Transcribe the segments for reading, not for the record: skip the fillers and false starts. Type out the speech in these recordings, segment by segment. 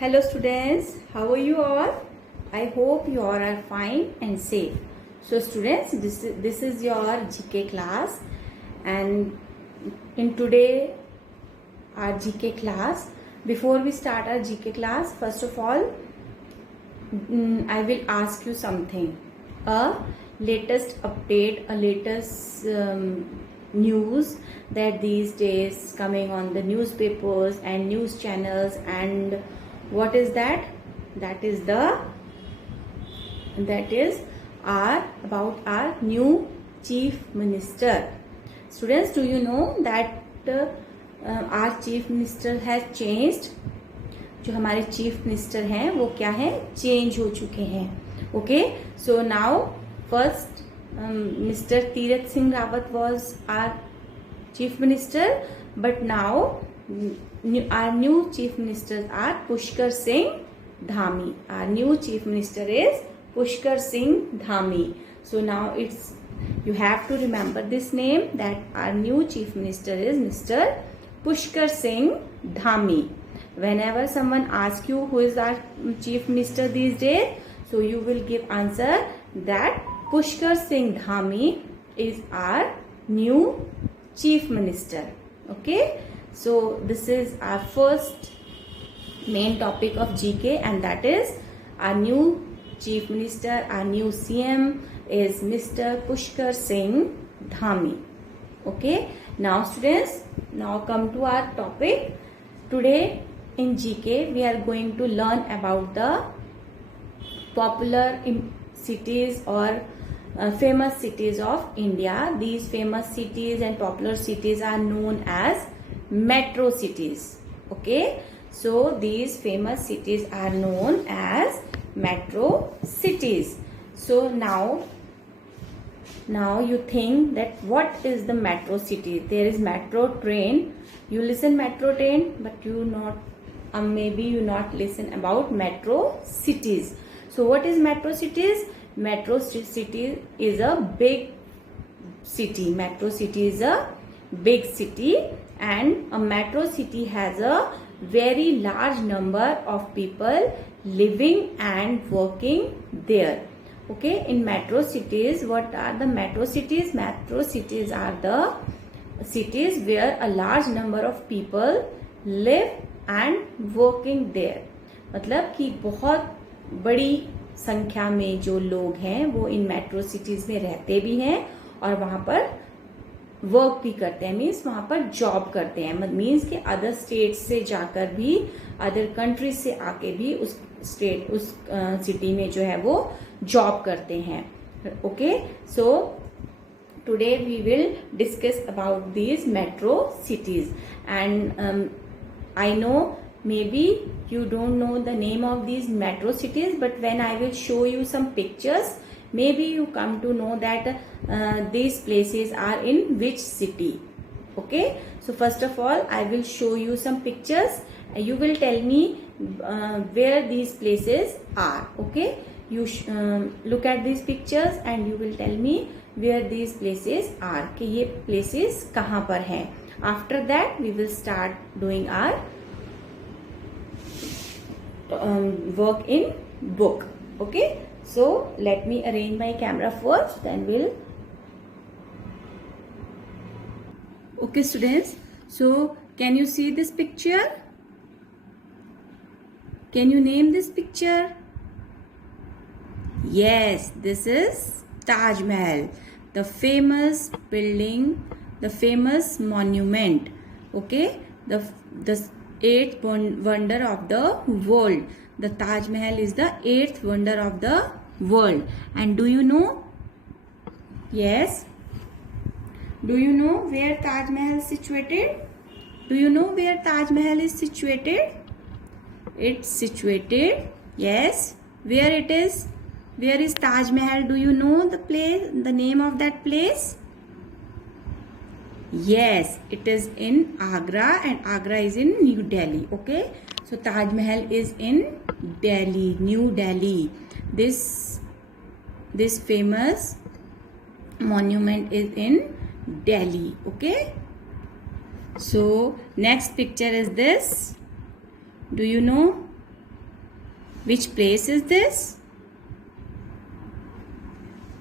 Hello students, how are you all? I hope you all are fine and safe. So students, this is your GK class, and in today our GK class, before we start our GK class, first of all, I will ask you something. A latest update, a latest news that these days coming on the newspapers and news channels, and what is that? That is our about our new chief minister. Students, do you know that our chief minister has changed? जो हमारे chief minister हैं वो क्या है, change हो चुके हैं. Okay, so now first mister Tirath Singh Rawat was our chief minister, but now our new chief ministers are Pushkar Singh Dhami. Our new chief minister is Pushkar Singh Dhami. So now you have to remember this name, that our new chief minister is Mr. Pushkar Singh Dhami. Whenever someone asks you who is our chief minister these days, so you will give answer that Pushkar Singh Dhami is our new chief minister. Okay, so this is our first main topic of GK, and that is our new chief minister, our new CM is Mr. Pushkar Singh Dhami. Okay, now students, now come to our topic. Today in GK we are going to learn about the popular cities or famous cities of India. These famous cities and popular cities are known as metro cities. Okay, so these famous cities are known as metro cities. So now you think that what is the metro city? There is metro train. You listen metro train, but you not maybe you not listen about metro cities. So what is metro cities? Metro city is a big city. Metro city is a big city, and a metro city has a very large number of people living and working there. Okay, in metro cities, what are the metro cities? Metro cities are the cities where a large number of people live and working there. मतलब कि बहुत बड़ी संख्या में जो लोग हैं वो इन मेट्रो सिटीज में रहते भी हैं और वहां पर वर्क भी करते हैं, मीन्स वहां पर जॉब करते हैं. मीन्स कि अदर स्टेट से जाकर भी, अदर कंट्रीज से आके भी उस सिटी में जो है वो जॉब करते हैं. Okay, so today we will discuss about these metro cities, and I know maybe you don't know the name of these metro cities, but when I will show you some pictures, maybe you come to know that these places are in which city. Okay, so first of all I will show you some pictures. You will tell me where these places are. Okay, you look at these pictures and you will tell me where these places are, कि ये places कहाँ पर हैं. After that we will start doing our work in book. Okay, so let me arrange my camera first, then we'll. Okay students, so can you see this picture? Can you name this picture? Yes, this is Taj Mahal, the famous building, the famous monument. Okay, the eighth wonder of the world. The Taj Mahal is the eighth wonder of the world. And do you know? Yes, do you know where Taj Mahal is situated? Do you know where Taj Mahal is situated? It's situated, yes. Where it is? Where is Taj Mahal? Do you know the place, the name of that place? Yes, it is in Agra, and Agra is in New Delhi. Okay, so Taj Mahal is in Delhi, New Delhi. This famous monument is in Delhi. Okay, so next picture is this. Do you know Which place is this?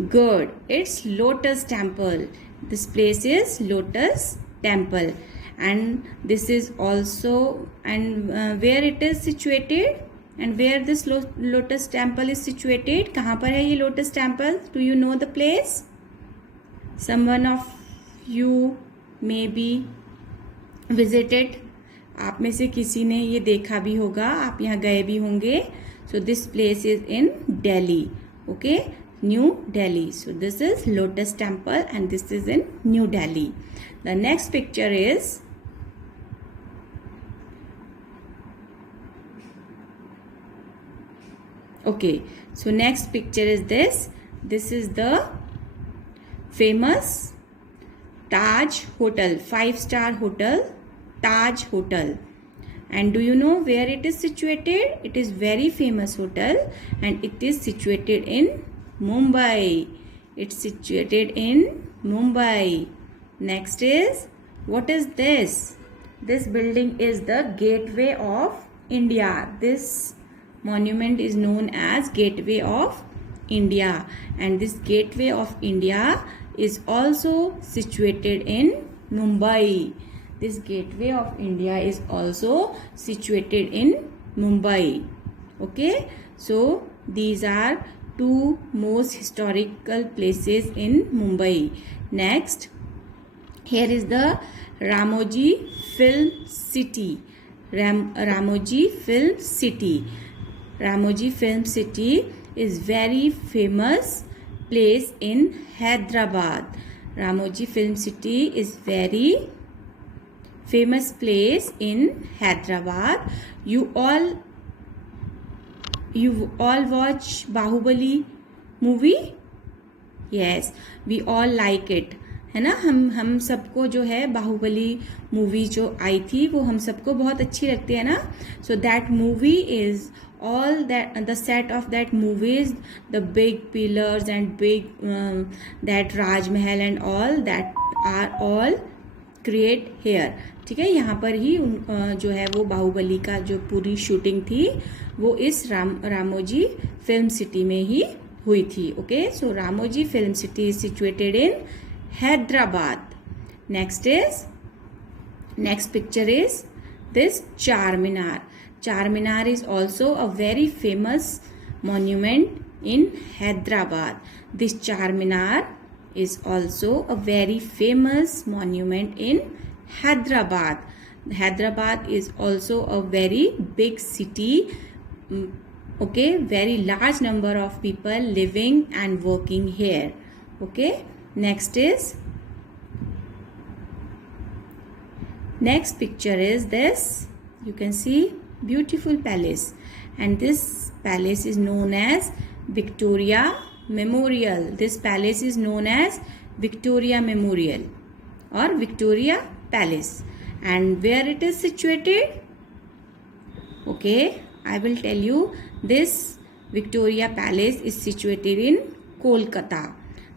Good. It's Lotus Temple. This place is Lotus Temple. And this is also, and where it is situated? And where this Lotus Temple is situated? कहाँ पर है ये Lotus Temple? Do you know the place? Someone of you may be visited. आप में से किसी ने ये देखा भी होगा, आप यहाँ गए भी होंगे. So this place is in Delhi. Okay, New Delhi. So this is Lotus Temple and this is in New Delhi. The next picture is okay. So next picture is this. This is the famous Taj Hotel, 5-star hotel, Taj Hotel. And do you know where it is situated? It is very famous hotel and it is situated in Mumbai. It's situated in Mumbai. Next is, what is this? This building is the Gateway of India. This monument is known as Gateway of India. And this Gateway of India is also situated in Mumbai. This Gateway of India is also situated in Mumbai. Okay, so these are two most historical places in Mumbai. Next, here is the Ramoji Film City. Ramoji Film City. Ramoji Film City is very famous place in Hyderabad. Ramoji Film City is very famous place in Hyderabad. You all watch Bahubali movie? Yes, we all like it. है ना, हम सबको जो है Baahubali movie जो आई थी वो हम सबको बहुत अच्छी लगती है ना. So that movie is all that the set of that movie is the big pillars and big that Raj Mahal and all that are all create here. ठीक है, यहाँ पर ही जो है वो बाहुबली का जो पूरी शूटिंग थी वो इस रामोजी फिल्म सिटी में ही हुई थी. Okay, so Ramoji film city is situated in Hyderabad. Next picture is this Charminar. Charminar is also a very famous monument in Hyderabad. This Charminar is also a very famous monument in Hyderabad. Hyderabad is also a very big city. Okay, very large number of people living and working here. Okay, next picture is this. You can see beautiful palace, and this palace is known as Victoria Memorial. This palace is known as Victoria Memorial or Victoria Palace. And where it is situated? Okay, I will tell you. This Victoria Palace is situated in Kolkata.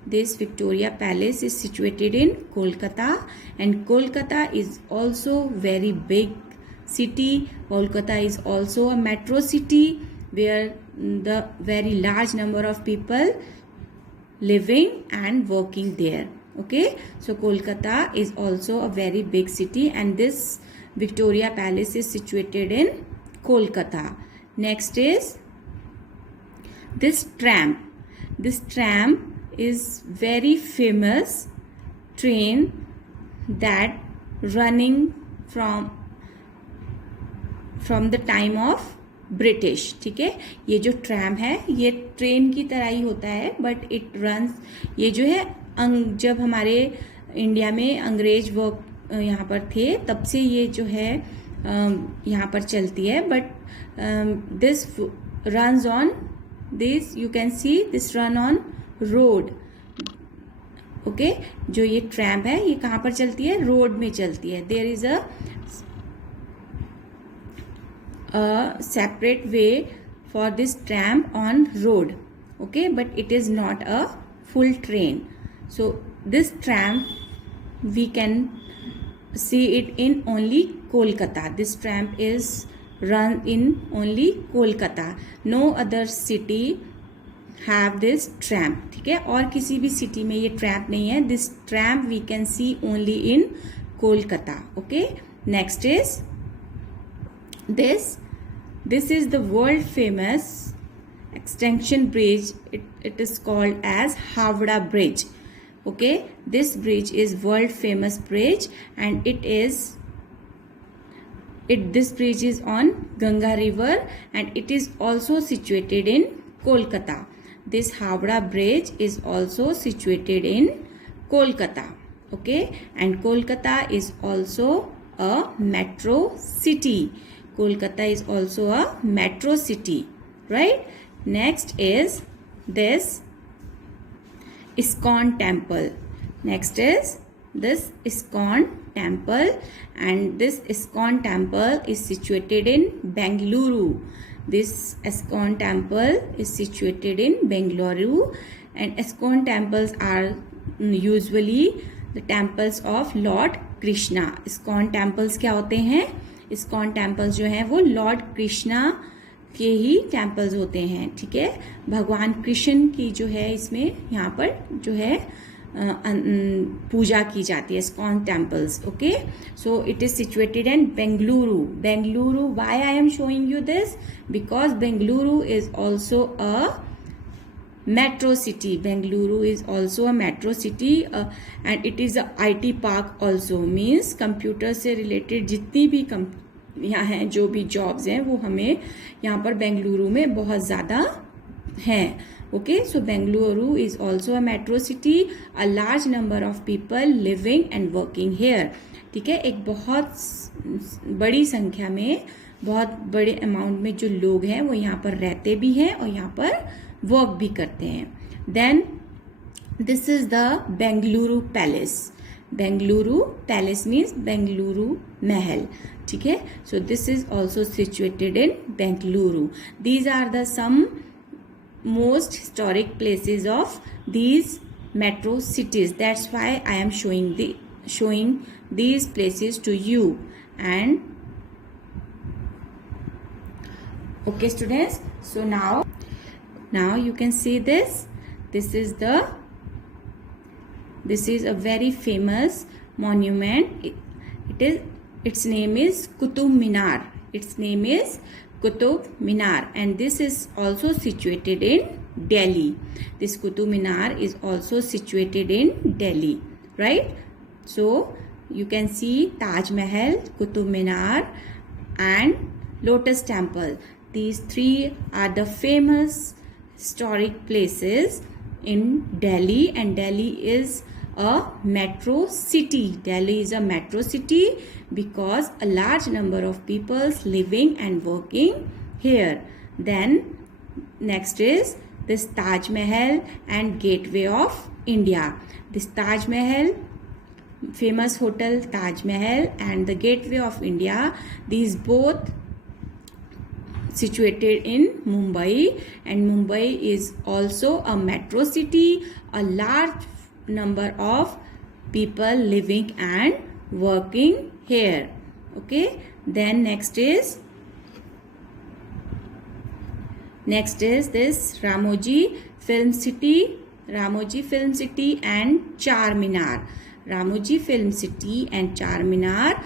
This Victoria Palace is situated in Kolkata, and Kolkata is also very big city. Kolkata is also a metro city where the very large number of people living and working there. Okay, so Kolkata is also a very big city, and this Victoria Palace is situated in Kolkata. Next is this tram. This tram is very famous train that running from the time of British. ठीक है, ये जो tram है ये train की तरह ही होता है, बट इट रन्स, ये जो है जब हमारे इंडिया में अंग्रेज वर्क यहाँ पर थे तब से ये जो है यहाँ पर चलती है. But this runs on this, you can see this run on road. Okay, जो ये ट्रैम है ये कहाँ पर चलती है? रोड में चलती है. There is a separate way for this tram on road. Okay, but it is not a full train. So this tram we can see it in only Kolkata. This tram is run in only Kolkata. No other city have this tram. ठीक है, और किसी भी city में ये tram नहीं है. This tram we can see only in Kolkata. Okay, next is this is the world famous extension bridge. It is called as Howrah Bridge. Okay, this bridge is world famous bridge, and this bridge is on Ganga river, and it is also situated in Kolkata. This Howrah bridge is also situated in Kolkata. Okay, and Kolkata is also a metro city. Kolkata is also a metro city, right? Next is this ISKCON temple. Next is this ISKCON temple, and this ISKCON temple is situated in Bengaluru. This ISKCON temple is situated in Bengaluru, and ISKCON temples are usually the temples of Lord Krishna. ISKCON temples क्या होते हैं? ISKCON temples जो हैं वो Lord Krishna के ही temples होते हैं. ठीक है, भगवान कृष्ण की जो है इसमें यहाँ पर जो है पूजा की जाती है. ISKCON temples. Okay, so it is situated in Bengaluru. Why I am showing you this? Because Bengaluru is also a metro city. Bengaluru is also a metro city, and it is a IT park also. Means computer से related जितनी भी यहाँ हैं, जो भी jobs हैं, वो हमें यहाँ पर बेंगलुरु में बहुत ज़्यादा हैं. Okay, so Bengaluru is also a metro city. A large number of people living and working here. ठीक है, एक बहुत बड़ी संख्या में, बहुत बड़े अमाउंट में जो लोग हैं वो यहाँ पर रहते भी हैं और यहाँ पर वर्क भी करते हैं. Then this is the Bengaluru Palace. Bengaluru Palace means Bengaluru Mahal. ठीक है, so this is also situated in Bengaluru. These are the some most historic places of these metro cities. That's why I am showing these places to you. And okay students, so now you can see this. This is a very famous monument. Its name is Qutub Minar. Its name is Qutub Minar, and this is also situated in Delhi. This Qutub Minar is also situated in Delhi, right? So you can see Taj Mahal, Qutub Minar, and Lotus Temple. These three are the famous historic places in Delhi, and Delhi is a metro city. Delhi is a metro city because a large number of people living and working here. Then next is this Taj Mahal and Gateway of India. This Taj Mahal, famous hotel Taj Mahal, and the Gateway of India, these both situated in Mumbai, and Mumbai is also a metro city. A large number of people living and working here. Okay, then next is this Ramoji Film City and Charminar. Ramoji Film City and Charminar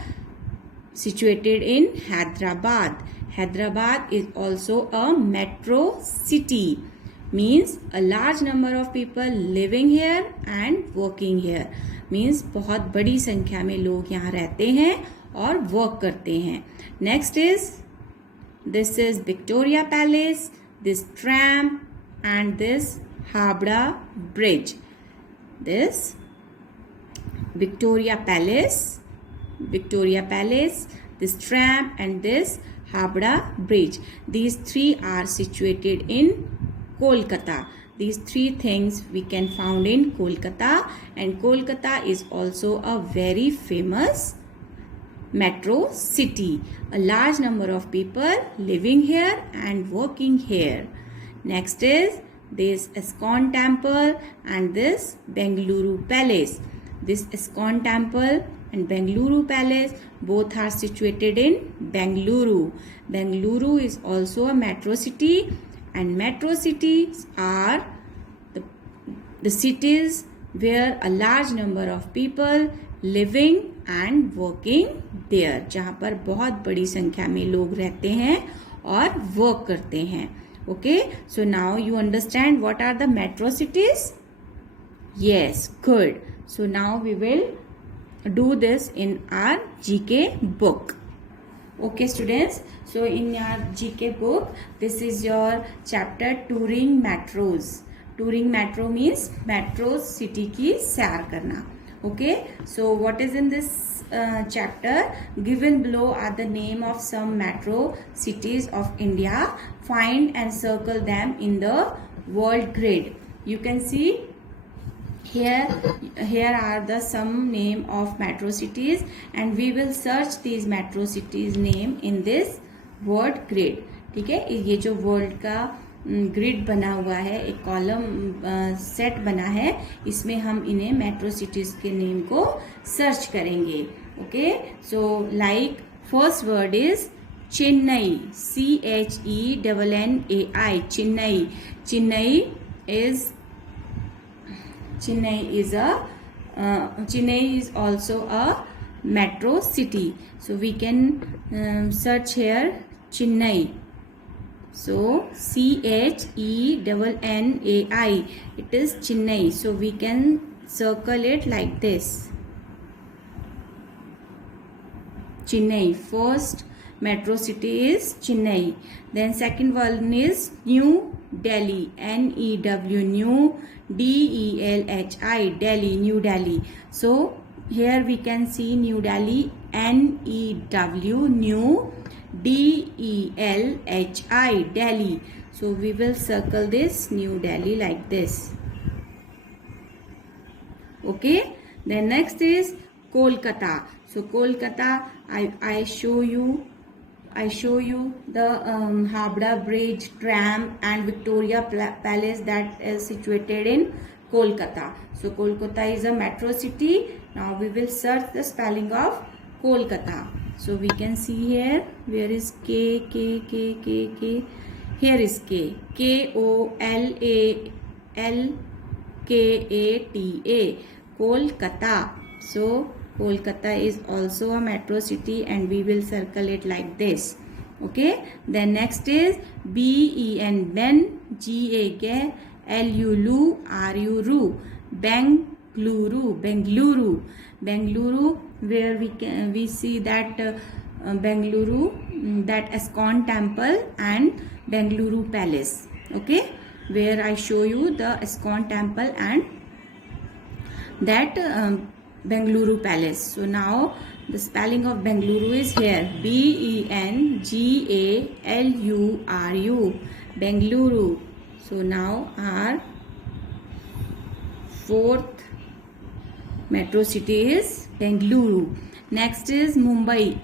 situated in Hyderabad. Hyderabad is also a metro city. Means a large number of people living here and working here. Means बहुत बड़ी संख्या में लोग यहाँ रहते हैं और work करते हैं. Next is this Victoria Palace, this tram, and this Howrah Bridge. This Victoria Palace, this tram, and this Howrah Bridge. These three are situated in Kolkata. These three things we can found in Kolkata, and Kolkata is also a very famous metro city. A large number of people living here and working here. Next is this ISKCON temple and this Bengaluru Palace. This ISKCON temple and Bengaluru Palace. Both are situated in Bengaluru. Bengaluru is also a metro city, and metro cities are the cities where a large number of people living and working there, जहाँ पर बहुत बड़ी संख्या में लोग रहते हैं और वर्क करते हैं. Okay, so now you understand what are the metro cities? Yes, good. So now we will do this in our GK book. Okay students, so in your GK book, this is your chapter touring metros. Touring metro means metro city की सैर करना. Okay, so what is in this chapter? Given below are the name of some metro cities of India. Find and circle them in the world grid. You can see here are the some name of metro cities, and we will search these metro cities name in this word grid. ठीक है, ये जो world का grid बना हुआ है, एक column set बना है, इसमें हम इन्हें मेट्रो सिटीज के नेम को सर्च करेंगे. Okay, so like first word is Chennai, CHENNAI, Chennai. Chennai is also a metro city. So we can search here Chennai. So CHENNAI. It is Chennai. So we can circle it like this. Chennai. First metro city is Chennai. Then second one is New Delhi. NEW, New DELHI, Delhi, New Delhi. So here we can see New Delhi, NEW, New DELHI, Delhi. So we will circle this New Delhi like this. Okay. Then next is Kolkata. So Kolkata, I show you the Howrah Bridge, tram and Victoria Palace that is situated in Kolkata. So Kolkata is a metro city. Now we will search the spelling of Kolkata. So we can see here, where is K. Here is K. KOLALKATA. Kolkata. So Kolkata is also a metro city, and we will circle it like this. Okay. Then next is BEN, Ben, GA, LU, RU, Bengaluru, where we see that Bengaluru, that ISKCON temple and Bengaluru Palace. Okay, where I show you the ISKCON temple and that Bengaluru Palace. So now the spelling of Bengaluru is here, BENGALURU, Bengaluru. So now our fourth metro city is Bengaluru. Next is Mumbai,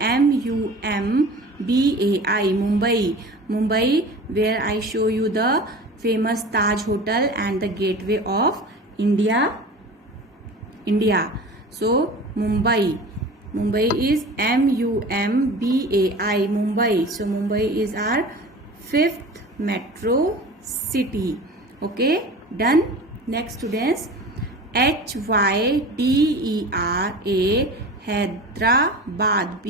MUMBAI, Mumbai, where I show you the famous Taj Hotel and the Gateway of India. So Mumbai is MUMBAI, Mumbai. So Mumbai is our fifth metro city. Okay, done. Next students, HYDERA, Hyderabad,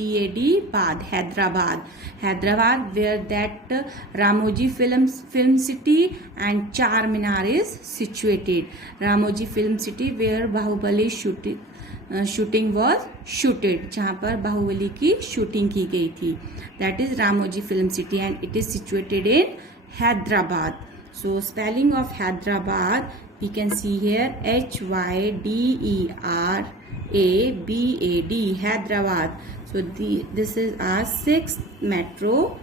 Hyderabad, where that Ramoji Film City and Charminar is situated. Ramoji Film City, where Bahubali shooting was shooted, जहाँ पर बाहुबली की shooting की गई थी. That is Ramoji Film City, and it is situated in Hyderabad. So spelling of Hyderabad, we can see here HYDERABAD, Hyderabad. So this is our sixth metro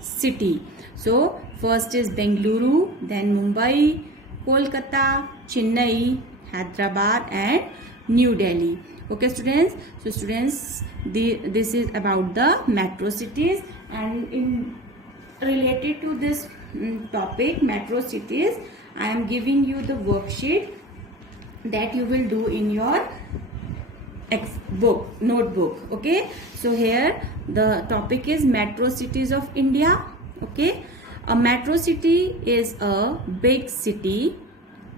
city. So first is Bengaluru, then Mumbai, Kolkata, Chennai, Hyderabad and New Delhi. Okay students, so students, this is about the metro cities, and in related to this topic metro cities, I am giving you the worksheet that you will do in your notebook. Okay, so here the topic is metro cities of India. Okay, a metro city is a big city.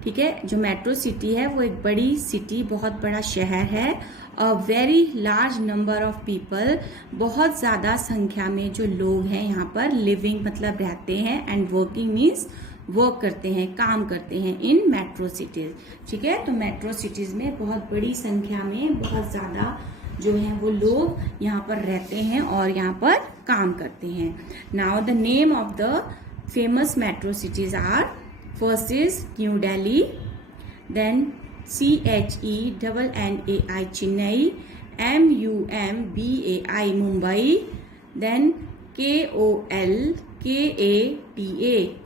ठीक है, जो metro city है वो एक बड़ी city, बहुत बड़ा शहर है. A very large number of people, बहुत ज़्यादा संख्या में जो लोग हैं यहाँ पर लिविंग मतलब रहते हैं, एंड वर्किंग मीन्स वर्क करते हैं, काम करते हैं इन मेट्रो सिटीज. ठीक है, तो मेट्रो सिटीज में बहुत बड़ी संख्या में बहुत ज़्यादा जो है वो लोग यहाँ पर रहते हैं और यहाँ पर काम करते हैं. Now the name of the famous metro cities are, first is New Delhi, then CHENNAI Chennai, MUMBAI Mumbai, then KOLKATA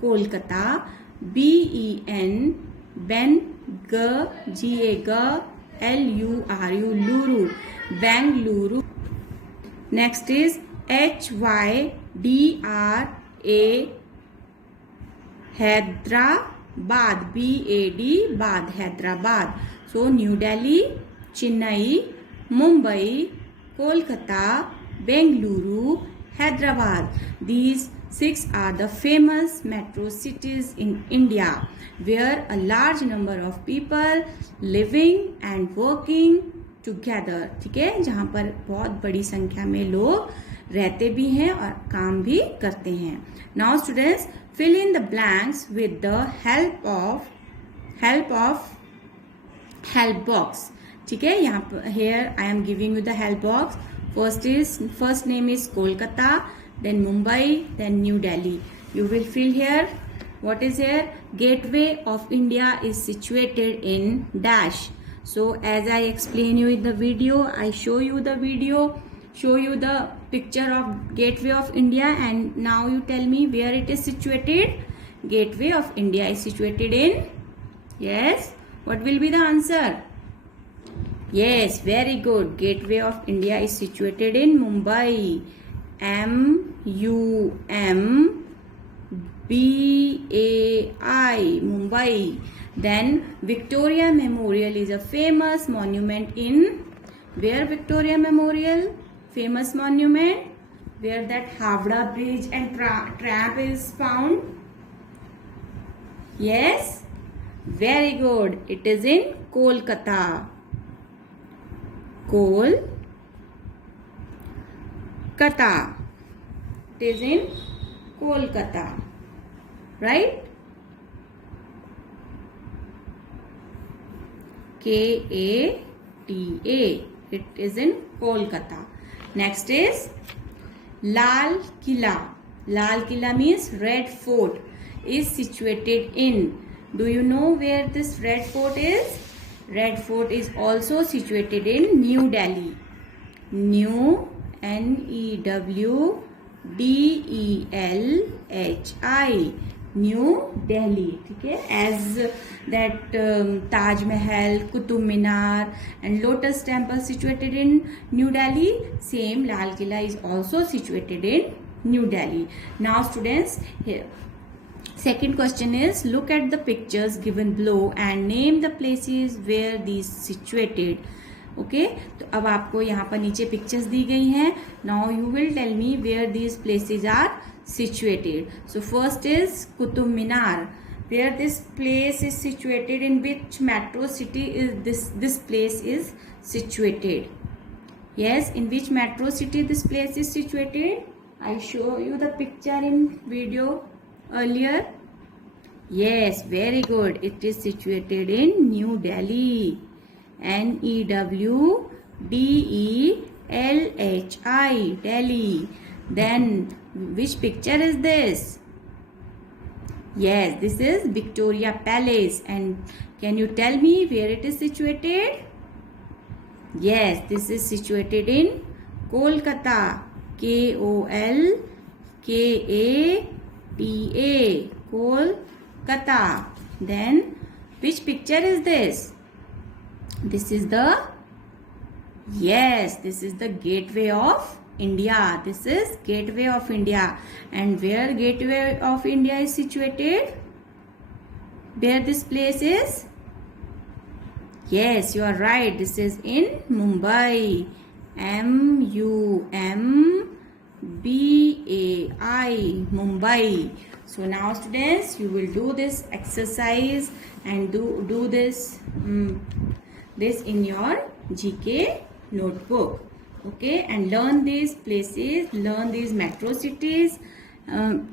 Kolkata, BEN Luru Bangalore. Next is HYDRA Hyderabad, BAD Hyderabad. So New Delhi, Chennai, Mumbai, Kolkata, Bengaluru, Hyderabad. These 6 are the famous metro cities in India, where a large number of people living and working together. ठीक है, जहाँ पर बहुत बड़ी संख्या में लोग रहते भी हैं और काम भी करते हैं. Now students, fill in the blanks with the help of help box. ठीक है, यहाँ पर here I am giving you the help box. First name is Kolkata, then Mumbai, then New Delhi. You will fill here. What is here? Gateway of India is situated in dash. So as I explain you in the video, I show you the picture of Gateway of India, and now you tell me where it is situated. Gateway of India is situated in, yes, what will be the answer? Yes, very good. Gateway of India is situated in Mumbai, MUMBAI, Mumbai. Then Victoria Memorial is a famous monument in, where Victoria Memorial? Famous monument where that Howrah Bridge and tram is found. Yes, very good. It is in Kolkata. Kolkata. It is in Kolkata, right? KATA. It is in Kolkata. Next is Lal Killa. Lal Killa means Red Fort is situated in. Do you know where this Red Fort is? Red Fort is also situated in New Delhi. New, NEWDELHI, New Delhi. ठीक है, as that Taj Mahal, Qutub Minar and Lotus Temple situated in New Delhi, same Lal Killa is also situated in New Delhi. Now students, here second question is, look at the pictures given below and name the places where these situated. Okay, तो अब आपको यहाँ पर नीचे pictures दी गई हैं. Now you will tell me where these places are situated. So first is Qutub Minar. Where this place is situated, in which metro city is this place is situated? Yes, in which metro city this place is situated? I show you the picture in video earlier. Yes, very good. It is situated in New Delhi. NEWDELHI, Delhi. Then which picture is this? Yes, this is Victoria Palace. And can you tell me where it is situated? Yes, this is situated in Kolkata. KOLKATA, Kolkata. Then which picture is this? This is the, yes, this is the Gateway of India. This is Gateway of India. And where Gateway of India is situated? Where this place is? Yes, you are right. This is in Mumbai. Mumbai. Mumbai. So now students, you will do this exercise and do this this in your GK notebook. Okay, and learn these places, learn these metro cities,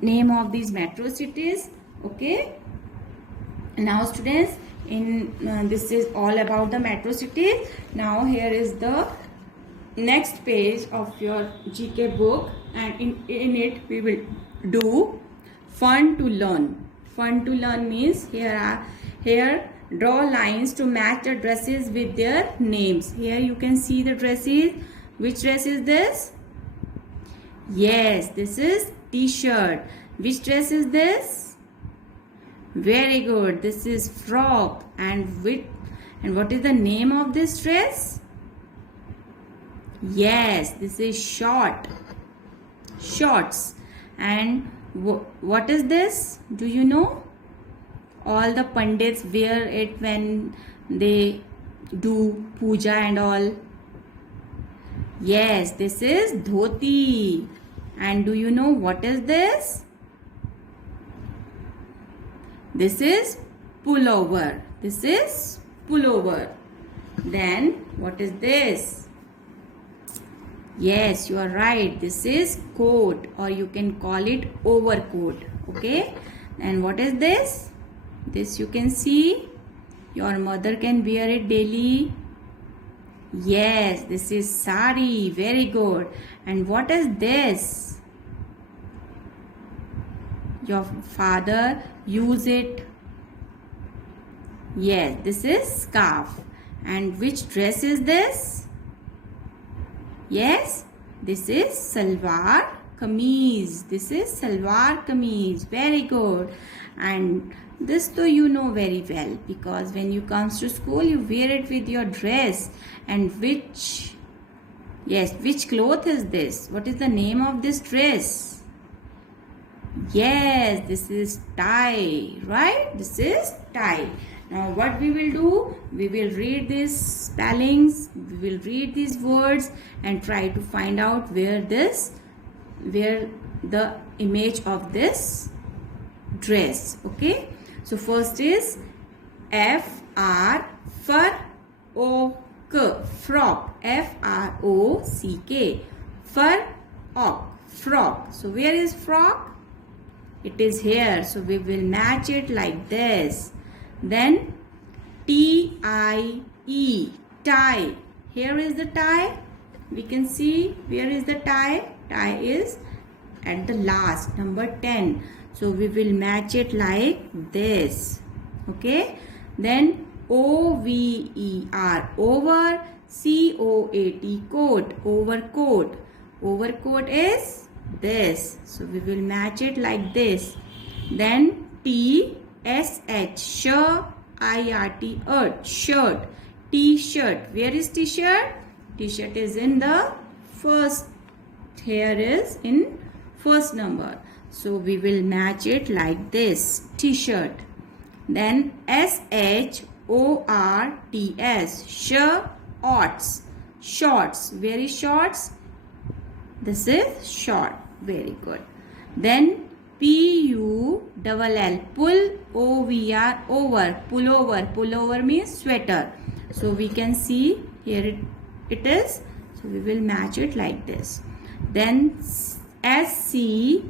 name of these metro cities. Okay. Now students, in this is all about the metro cities. Now here is the next page of your GK book, and in it we will do fun to learn. Fun to learn means here draw lines to match the dresses with their names. Here you can see the dresses. Which dress is this? Yes, this is t-shirt. Which dress is this? Very good. This is frock. And what is the name of this dress? Yes, this is shorts. And what is this? Do you know? All the pandits wear it when they do puja and all. Yes, this is dhoti. And do you know what is this? This is pullover. This is pullover. Then what is this? Yes, you are right. This is coat, or you can call it overcoat. Okay. And what is this? This you can see. Your mother can wear it daily. Yes, this is sari. Very good. And what is this? Your father use it. Yes, this is scarf. And which dress is this? Yes, this is salwar kameez. This is salwar kameez. Very good. And this though you know very well, because when you comes to school you wear it with your dress. And which cloth is this? What is the name of this dress? Yes, this is tie, right? This is tie. Now what we will do? We will read these spellings, we will read these words and try to find out where the image of this dress. Okay. So first is F-R, frock, F-R-O-C-K, frock. So where is frock? It is here. So we will match it like this. Then T-I-E, tie. Here is the tie. We can see where is the tie. Tie is at the last, number 10. So we will match it like this. Okay. Then O-V-E-R, over, C-O-A-T, coat, overcoat. Overcoat is this. So we will match it like this. Then T-S-H, shirt, shirt. T-shirt. Where is T-shirt? T-shirt is in the first. Here is in first number. So we will match it like this. T-shirt. Then S-H-O-R-T-S. Shorts. Where is shorts? This is short. Very good. Then P-U-L-L. Pull, O-V-R, over. Pullover means sweater. So we can see here it is. So we will match it like this. Then S-C-A-R-F.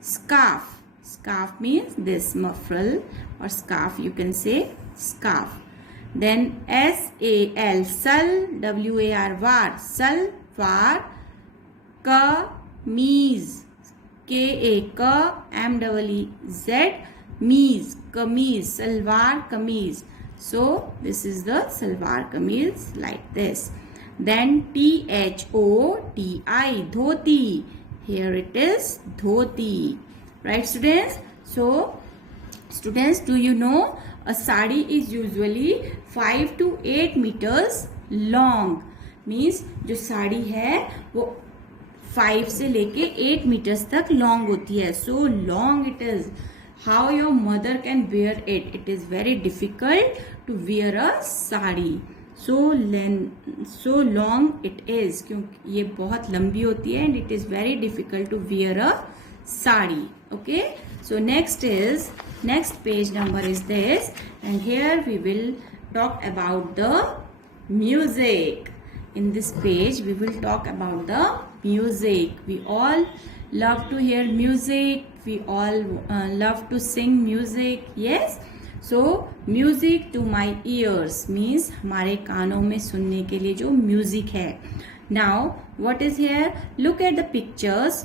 Scarf. Scarf means this muffle or scarf, you can say scarf. Then S-A-L, W-A-R, salwar kameez, K-A-M-E-E-Z, kameez, salwar kameez. So this is the salwar kameez like this. Then T-H-O-T-I, dhoti. Here it is dhoti. Right, students? So, students, do you know a sari is usually 5 to 8 meters long. Means जो साड़ी है वो 5 से लेके 8 meters तक long होती है. So long it is. How your mother can wear it? It is very difficult to wear a sari. So long it is, क्योंकि ये बहुत लंबी होती है, and it is very difficult to wear a sari. Okay, so next page number is this, and here we will talk about the music. In this page we will talk about the music. We all love to hear music, we all love to sing music. Yes, so music to my ears means हमारे कानों में सुनने के लिए जो music है. Now what is here? Look at the pictures,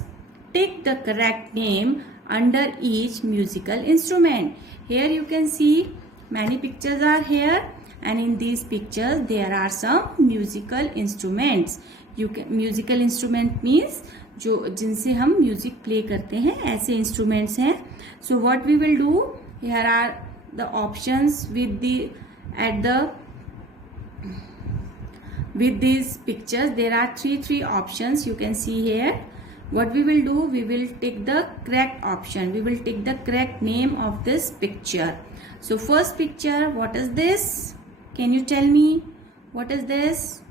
take the correct name under each musical instrument. Here you can see many pictures are here, and in these pictures there are some musical instruments. Musical instrument means जो जिनसे हम music play करते हैं, ऐसे instruments हैं. So what we will do, here are the options with these pictures. There are three options you can see here. What we will do, we will take the correct option, we will take the correct name of this picture. So first picture, what is this? Can you tell me what is this?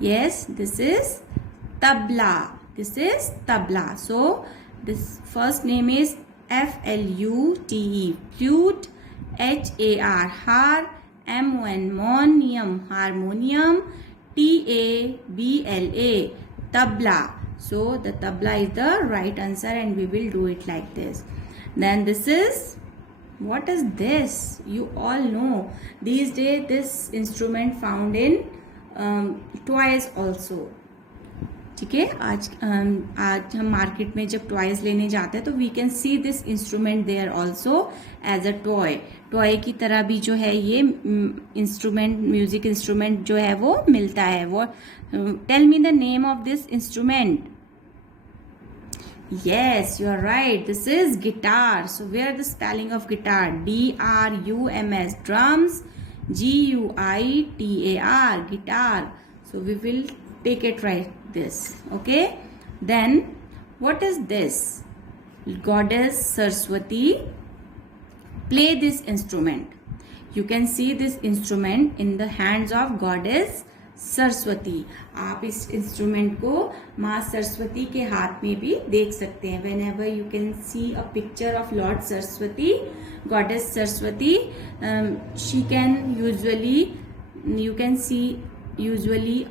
Yes, this is tabla. This is tabla. So this first name is flute, flute. har, har. mon, monium, harmonium. tabla, tabla. So the tabla is the right answer, and we will do it like this. Then this is, what is this? You all know these days this instrument found in toys also. ठीक है, आज हम market में जब toys लेने जाते हैं तो we can see this instrument there also as a toy की तरह भी जो है ये इंस्ट्रूमेंट, म्यूजिक इंस्ट्रूमेंट जो है वो मिलता है. वो tell me the name of this instrument. Yes, you are right. This is guitar. So where the spelling of guitar? drums. Drums. guitar. Guitar. So we will take it right this. Okay. Then what is this? Goddess Saraswati play this instrument. You can see this instrument in the hands of Goddess Saraswati. आप इस instrument को माँ सरस्वती के हाथ में भी देख सकते हैं. whenever you can see a picture of Lord Saraswati, Goddess Saraswati, she can you can see usually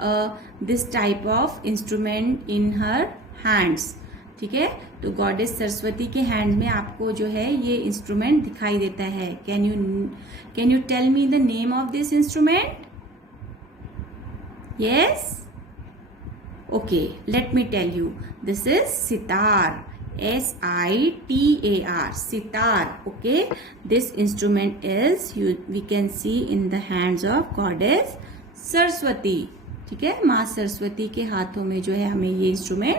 this type of instrument in her hands. ठीक है, तो गॉडेस सरस्वती के हैंड में आपको जो है ये इंस्ट्रूमेंट दिखाई देता है. Can you tell me the name of this instrument? Yes? Okay, let me tell you. This is sitar. sitar. Sitar. Okay? This instrument is, we can see in the hands of Goddess Saraswati. ठीक है, माँ सरस्वती के हाथों में जो है हमें ये इंस्ट्रूमेंट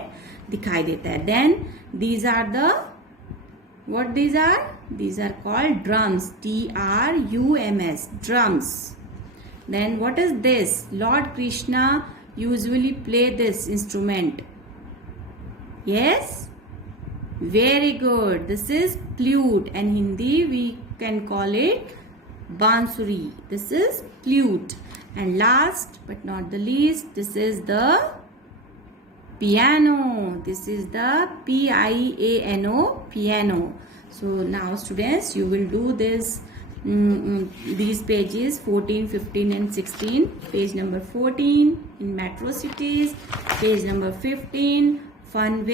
दिखाई देता है. Then these are the, what these are? These are called drums. drums. Drums. Then what is this? Lord Krishna usually play this instrument. Yes? Very good. This is flute, and Hindi we can call it bansuri. This is flute. And last but not the least, this is the piano. This is the piano, piano. So now students, you will do this these pages 14, 15 and 16. Page number 14 in Metro Cities, page number 15 fun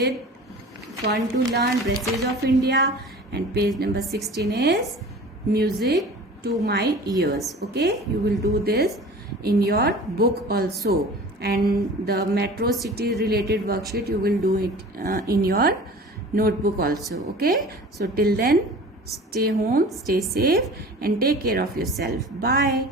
to learn dresses of India, and page number 16 is music to my ears. Okay, you will do this in your book also, and the Metro City related worksheet you will do it in your notebook also. Okay, so till then, stay home, stay safe, and take care of yourself. Bye.